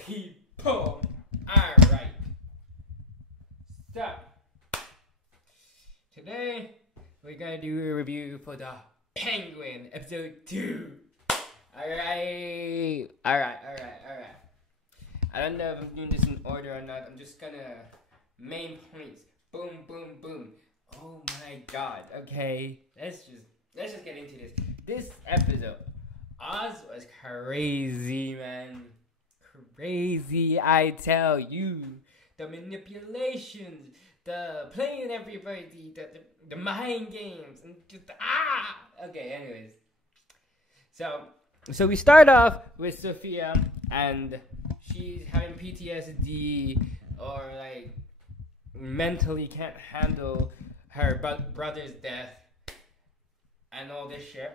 people. Alright. So, today we're gonna do a review for the Penguin episode 2. Alright. I don't know if I'm doing this in order or not. I'm just gonna main points. Boom, boom, boom. Oh my god. Okay. Let's just get into this. This episode, Oz was crazy, man. Crazy, I tell you. The manipulations, the playing everybody, the mind games, and just Okay, anyways. So we start off with Sophia, and she's having PTSD, or like mentally can't handle her brother's death and all this shit.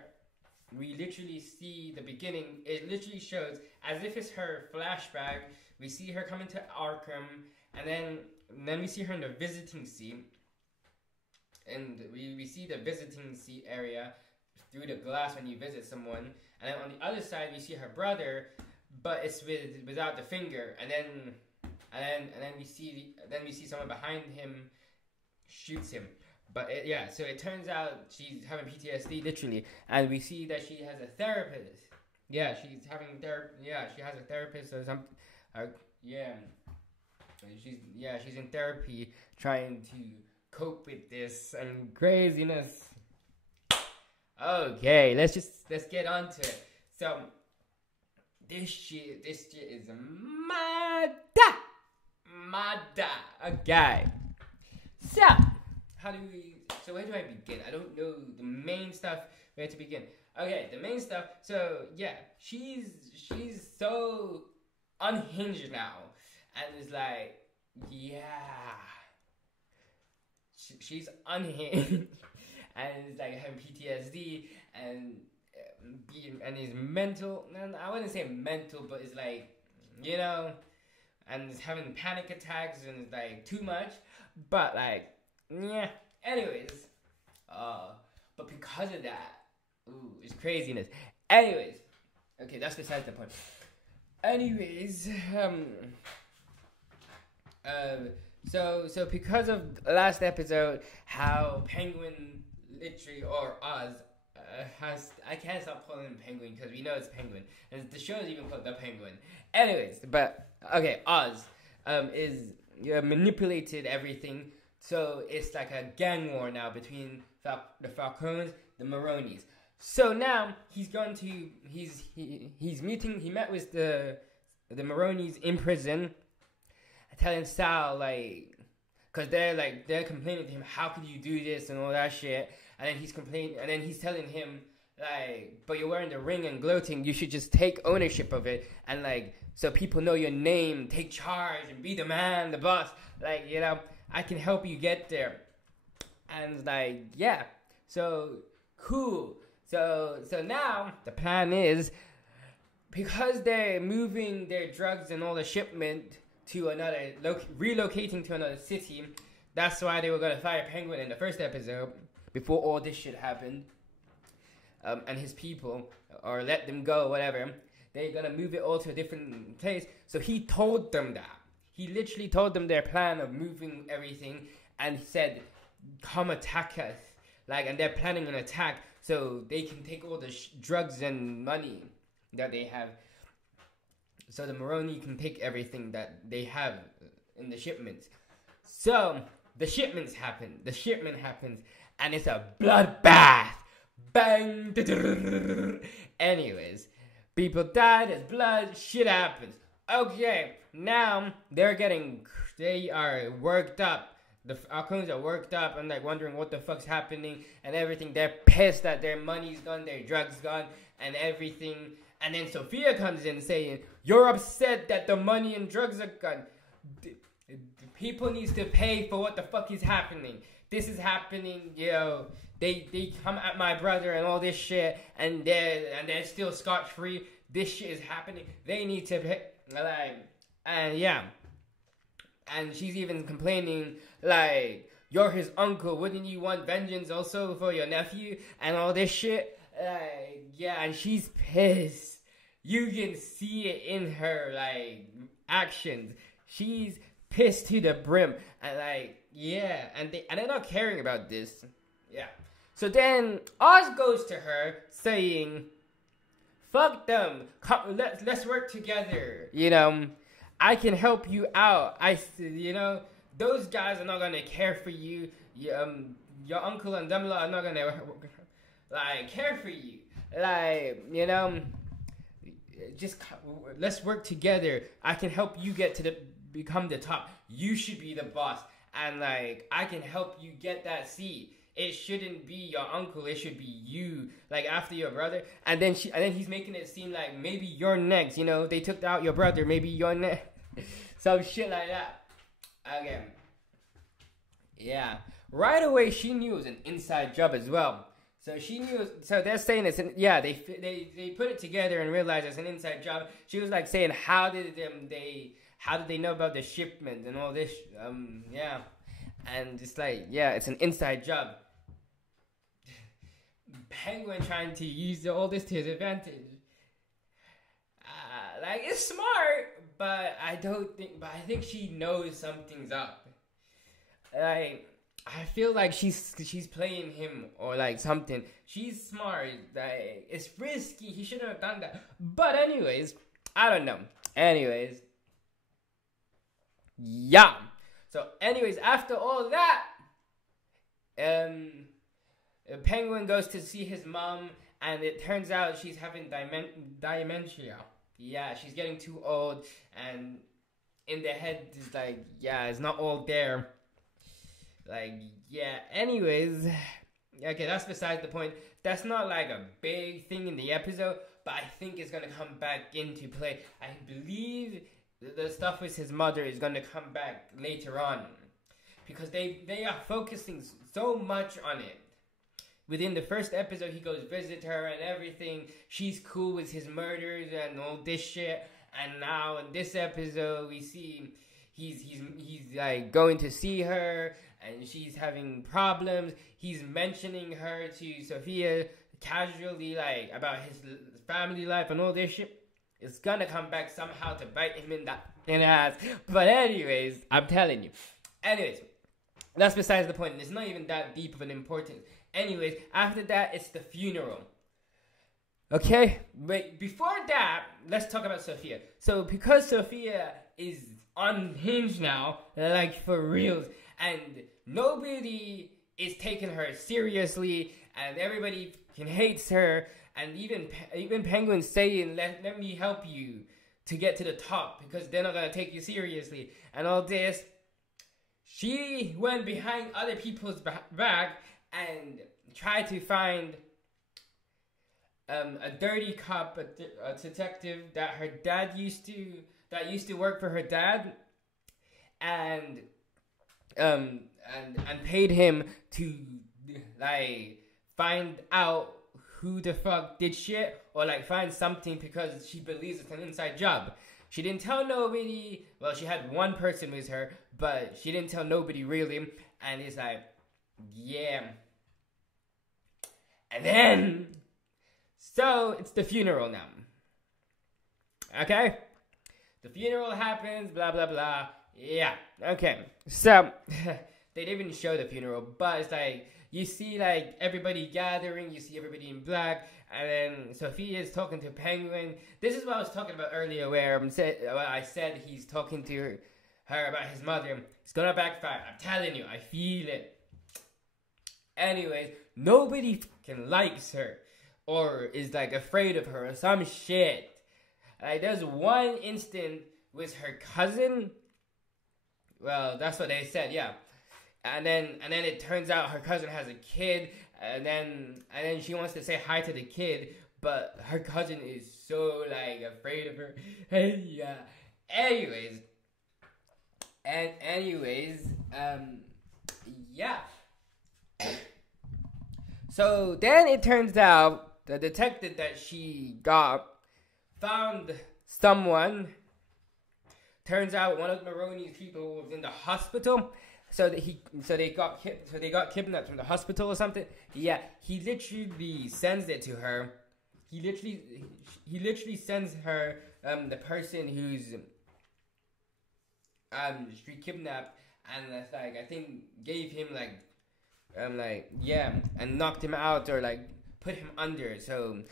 We literally see the beginning. It literally shows as if it's her flashback. We see her coming to Arkham, and then we see her in the visiting seat, and we see the visiting seat area through the glass when you visit someone. And then on the other side, we see her brother, but it's without the finger. And then we see someone behind him shoots him. But so it turns out she's having PTSD literally, and we see that she has a therapist. Yeah, she's having she has a therapist or something. She's in therapy trying to cope with this and craziness. Okay, let's get on to it. So this shit is mad. Okay. So where do I begin? I don't know the main stuff where to begin. Okay, the main stuff. So yeah, she's so unhinged now, and it's like, she's unhinged, and it's like having PTSD and is mental. And I wouldn't say mental, but it's like, and it's having panic attacks, and it's like too much. But like, yeah. Anyways, but because of that, it's craziness. Anyways, okay, that's besides the point. Anyways, so because of last episode, how Penguin literally, or Oz, I can't stop calling him Penguin because we know it's Penguin, and the show is even called The Penguin. Anyways, but okay, Oz is manipulated everything. So it's like a gang war now between the Falcons, the Maronis. So now he met with the Maronis in prison, telling Sal cause they're complaining to him, how could you do this and all that shit, and then he's telling him but you're wearing the ring and gloating, you should just take ownership of it, and so people know your name, take charge and be the man, the boss, I can help you get there. And so cool. So now the plan is, because they're moving their drugs and all the shipment to another, relocating to another city. That's why they were gonna fire Penguin in the first episode before all this shit happened. And his people, or let them go, whatever. They're gonna move it all to a different place. So he told them that. He literally told them their plan of moving everything, and said, come attack us. And they're planning an attack so they can take all the drugs and money that they have. So the Maroni can take everything that they have in the shipments. So the shipment happens, and it's a bloodbath. Bang! Anyways, people die, there's blood, shit happens. Okay, now they are worked up. The Falcons are worked up and wondering what the fuck's happening and everything. They're pissed that their money's gone, their drugs gone, and everything. And then Sophia comes in saying, you're upset that the money and drugs are gone. People needs to pay for what the fuck is happening. This is happening, They come at my brother and all this shit, and they're still scot-free. This shit is happening. They need to pay. And she's even complaining, you're his uncle, wouldn't you want vengeance also for your nephew and all this shit? And she's pissed. You can see it in her like actions. She's pissed to the brim, and like yeah, and they're not caring about this. Yeah. So then Oz goes to her saying, "Fuck them. Come, let's work together. You know, I can help you out. Those guys are not gonna care for you. Your uncle and Dumla are not gonna like care for you. Like, just let's work together. I can help you become the top. You should be the boss, and like I can help you get that seat. It shouldn't be your uncle. It should be you. Like after your brother." And then he's making it seem like maybe you're next. They took out your brother. Maybe you're next. Some shit like that. Okay. Yeah. Right away, she knew it was an inside job as well. So she knew. So they're saying it's they put it together and realized it's an inside job. She was like saying, how did they know about the shipment and all this? Yeah. And it's like, yeah, it's an inside job. Penguin trying to use all this to his advantage. Like, it's smart, but I think she knows something's up. Like, I feel like she's playing him or like something. She's smart. Like, it's risky. He shouldn't have done that. But anyways, I don't know. Anyways, yeah. So anyways, after all that, Penguin goes to see his mom, and it turns out she's having dementia. Yeah, she's getting too old, and in the head is like, yeah, it's not all there. Like, yeah, anyways, okay, that's besides the point. That's not like a big thing in the episode, but I think it's gonna come back into play. I believe the stuff with his mother is gonna come back later on, because they are focusing so much on it. Within the first episode, he goes visit her and everything. She's cool with his murders and all this shit. And now in this episode, we see he's like going to see her, and she's having problems. He's mentioning her to Sophia casually, like about his family life and all this shit. It's gonna come back somehow to bite him in the ass. But anyways, I'm telling you. Anyways, that's besides the point. It's not even that deep of an importance. Anyways, after that, it's the funeral. Okay? But before that, let's talk about Sophia. So, because Sophia is unhinged now, like for reals, and nobody is taking her seriously, and everybody hates her, and even Penguin's saying, let me help you to get to the top, because they're not going to take you seriously, and all this. She went behind other people's back and tried to find a dirty cop, a detective that her dad used to work for her dad, and paid him to like find out who the fuck did shit, or like find something, because she believes it's an inside job. She didn't tell nobody. Well, she had one person with her, but she didn't tell nobody really. And it's like, yeah. And then, so it's the funeral now. Okay? The funeral happens, blah, blah, blah. Yeah, okay. So, they didn't even show the funeral, but it's like, you see like everybody gathering, you see everybody in black, and then Sophia is talking to Penguin. This is what I was talking about earlier, where I said he's talking to her about his mother. It's gonna backfire. I'm telling you, I feel it. Anyways, nobody fucking likes her, or is like afraid of her, or some shit. Like, there's one instant with her cousin. Well, that's what they said, yeah. And then it turns out her cousin has a kid, and then she wants to say hi to the kid, but her cousin is so like afraid of her. Yeah. Anyways, yeah. So then it turns out the detective that she got found someone. Turns out one of Maroni's people was in the hospital. So they got kidnapped from the hospital or something. Yeah, he literally sends it to her, he literally sends her the person who's she kidnapped, and like I think gave him and knocked him out, or like put him under so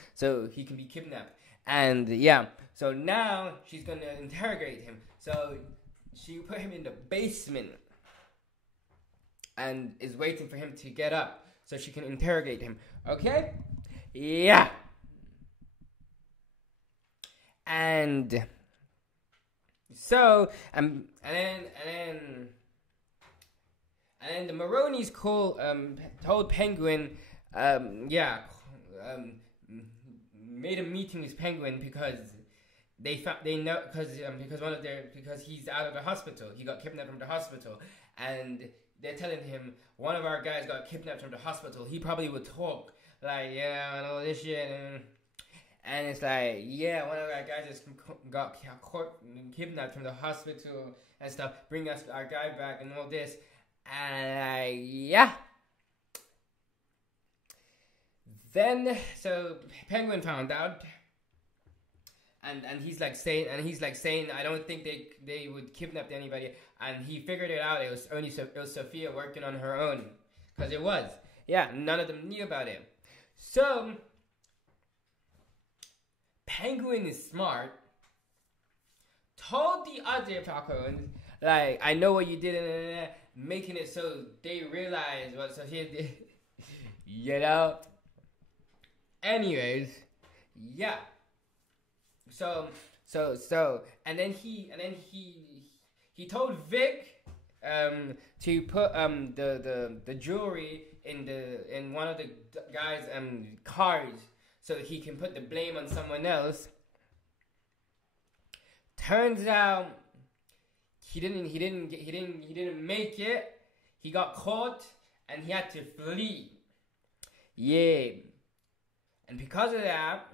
he can be kidnapped. And yeah, so now she's gonna interrogate him. So she put him in the basement and is waiting for him to get up so she can interrogate him. Okay? Yeah. And so and then the Maronis told Penguin made a meeting with Penguin because because he's out of the hospital. He got kidnapped from the hospital, and they're telling him one of our guys got kidnapped from the hospital. He probably would talk like and all this shit, and it's like one of our guys just got kidnapped from the hospital and stuff. Bring us our guy back and all this, and Then so Penguin found out, and he's like saying I don't think they would kidnap anybody, and he figured it out. It was Sophia working on her own, because it was none of them knew about it. So Penguin is smart. Told the other Falcons like, I know what you did, and making it so they realize what Sophia did. Anyways, So and then he told Vic to put the jewelry in one of the guys' cars so he can put the blame on someone else. Turns out he didn't make it. He got caught and he had to flee. And because of that,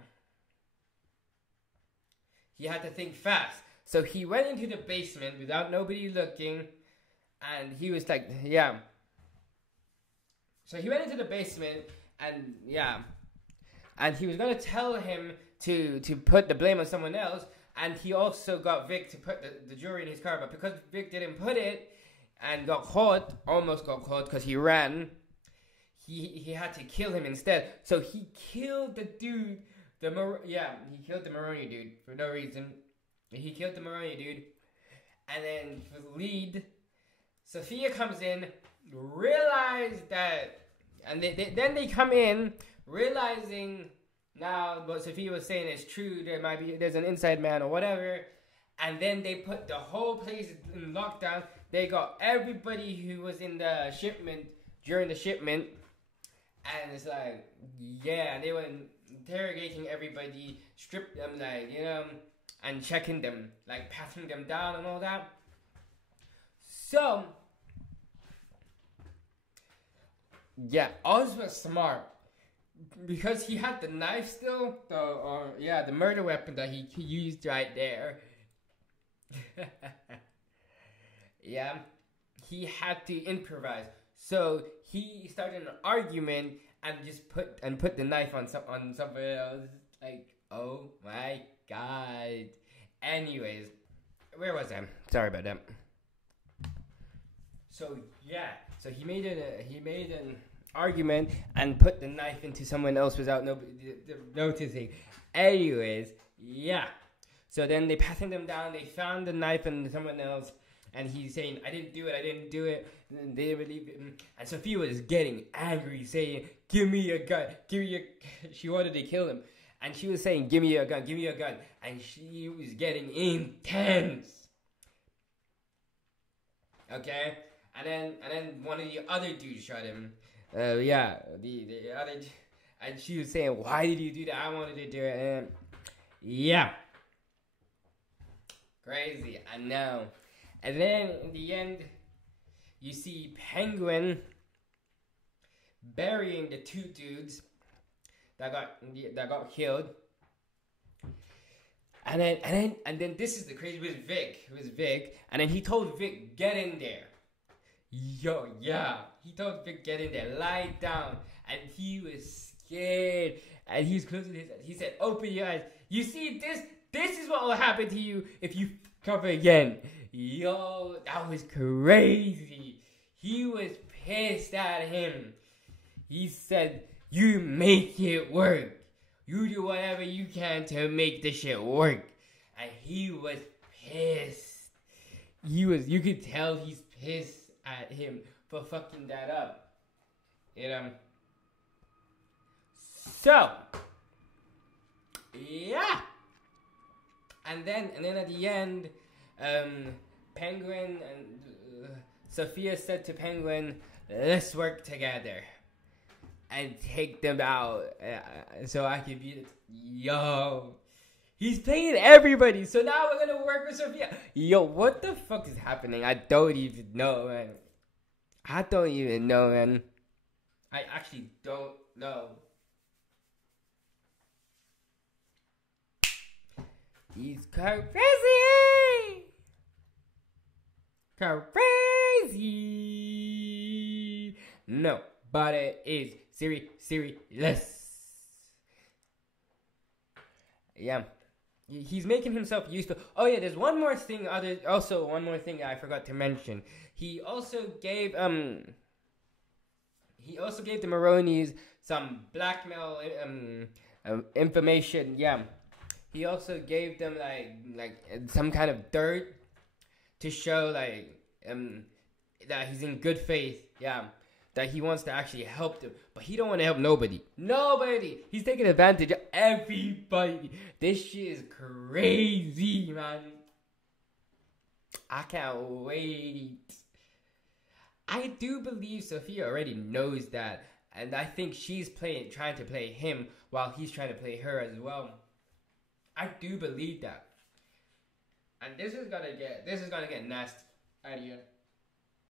he had to think fast. So he went into the basement without nobody looking, and he was like, So he went into the basement, and and he was gonna tell him to put the blame on someone else, and he also got Vic to put the jewelry in his car, but because Vic didn't put it and almost got caught because he ran. He had to kill him instead. So he killed the dude. He killed the Maroni dude for no reason. He killed the Maroni dude. And then for the lead, Sophia comes in, realize that, and then they come in, realizing now what Sophia was saying is true. There's an inside man or whatever. And then they put the whole place in lockdown. They got everybody who was in the shipment during the shipment. And it's like, they were interrogating everybody, stripped them, and checking them, patting them down and all that. So, Oz was smart, because he had the knife still, the murder weapon that he used right there. He had to improvise. So he started an argument and just put the knife on somebody else. Like, oh my god. Anyways, where was I? Sorry about that. So he made an argument and put the knife into someone else without nobody noticing. Anyways, so then they patted them down. They found the knife in someone else. And he's saying, I didn't do it. And they didn't believe it. And Sophia was getting angry, saying, give me a gun. She wanted to kill him. And she was saying, give me a gun. And she was getting intense. Okay? And then one of the other dudes shot him. The other... And she was saying, why did you do that? I wanted to do it. And crazy, I know. And then, in the end, you see Penguin burying the two dudes that got killed. And then this is the crazy with Vic. And then he told Vic, get in there. He told Vic, get in there, lie down. And he was scared. And he's closing his eyes. He said, "Open your eyes. You see this? This is what will happen to you if you cover again." Yo, that was crazy. He was pissed at him. He said, "You make it work. You do whatever you can to make this shit work." And he was pissed. You could tell he's pissed at him for fucking that up. So, yeah. And then at the end, Penguin and Sophia said to Penguin, "Let's work together and take them out so I can beat it." Yo, he's playing everybody. So now we're gonna work with Sophia. Yo, what the fuck is happening? I don't even know, man. I actually don't know. He's crazy. No, but it is serious. Yeah. He's making himself useful. Oh yeah, there's one more thing I forgot to mention. He also gave the Maronis some blackmail information. Yeah. He also gave them like some kind of dirt to show that he's in good faith. Yeah. That he wants to actually help them, but he don't want to help nobody. He's taking advantage of everybody. This shit is crazy, man. I can't wait. I do believe Sophia already knows that, and I think she's trying to play him while he's trying to play her as well. I do believe that, and this is gonna get nasty out of here.